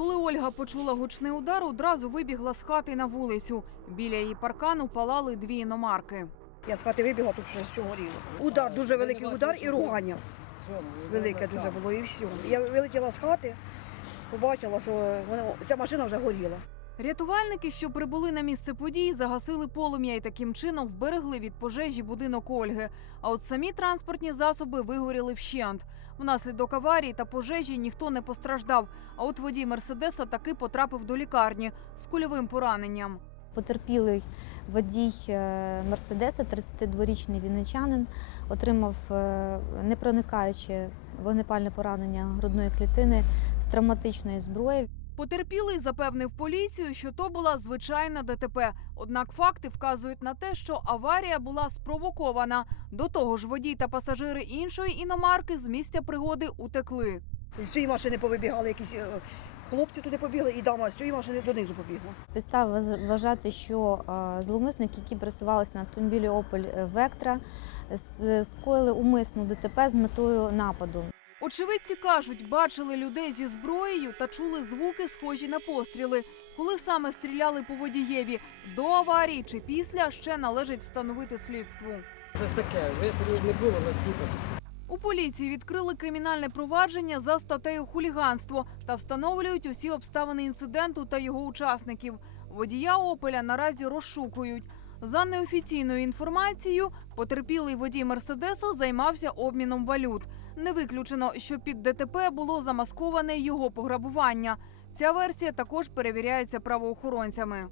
Коли Ольга почула гучний удар, одразу вибігла з хати на вулицю. Біля її паркану палали дві іномарки. Я з хати вибігла, тут все горіло. Удар, дуже великий удар і ругання. Велике дуже було і все. Я вилетіла з хати, побачила, що ця машина вже горіла. Рятувальники, що прибули на місце події, загасили полум'я і таким чином вберегли від пожежі будинок Ольги. А от самі транспортні засоби вигоріли вщент. Внаслідок аварії та пожежі ніхто не постраждав. А от водій мерседеса таки потрапив до лікарні з кульовим пораненням. Потерпілий водій е, Мерседеса, 32-річний вінничанин, отримав е, непроникаюче вогнепальне поранення грудної клітини з травматичної зброї. Потерпілий запевнив поліцію, що то була звичайна ДТП. Однак факти вказують на те, що аварія була спровокована. До того ж, водій та пасажири іншої іномарки з місця пригоди утекли. З цієї машини повибігали якісь е, хлопці туди побігли, і дама з цієї машини донизу побігла. Підстав вважати, що е, зловмисники, які пересувалися на автомобілі Vectra, с- скоїли умисну ДТП з метою нападу. Очевидці кажуть, бачили людей зі зброєю та чули звуки, схожі на постріли. Коли саме стріляли по водієві до аварії чи після, ще належить встановити слідству. Щось таке, вистрілів не було, типу щось. У поліції відкрили кримінальне провадження за статтею хуліганство та встановлюють усі обставини інциденту та його учасників. Водія Опеля наразі розшукують. За неофіційною інформацією, потерпілий водій Мерседеса займався обміном валют. Не виключено, що під ДТП було замасковане його пограбування. Ця версія також перевіряється правоохоронцями.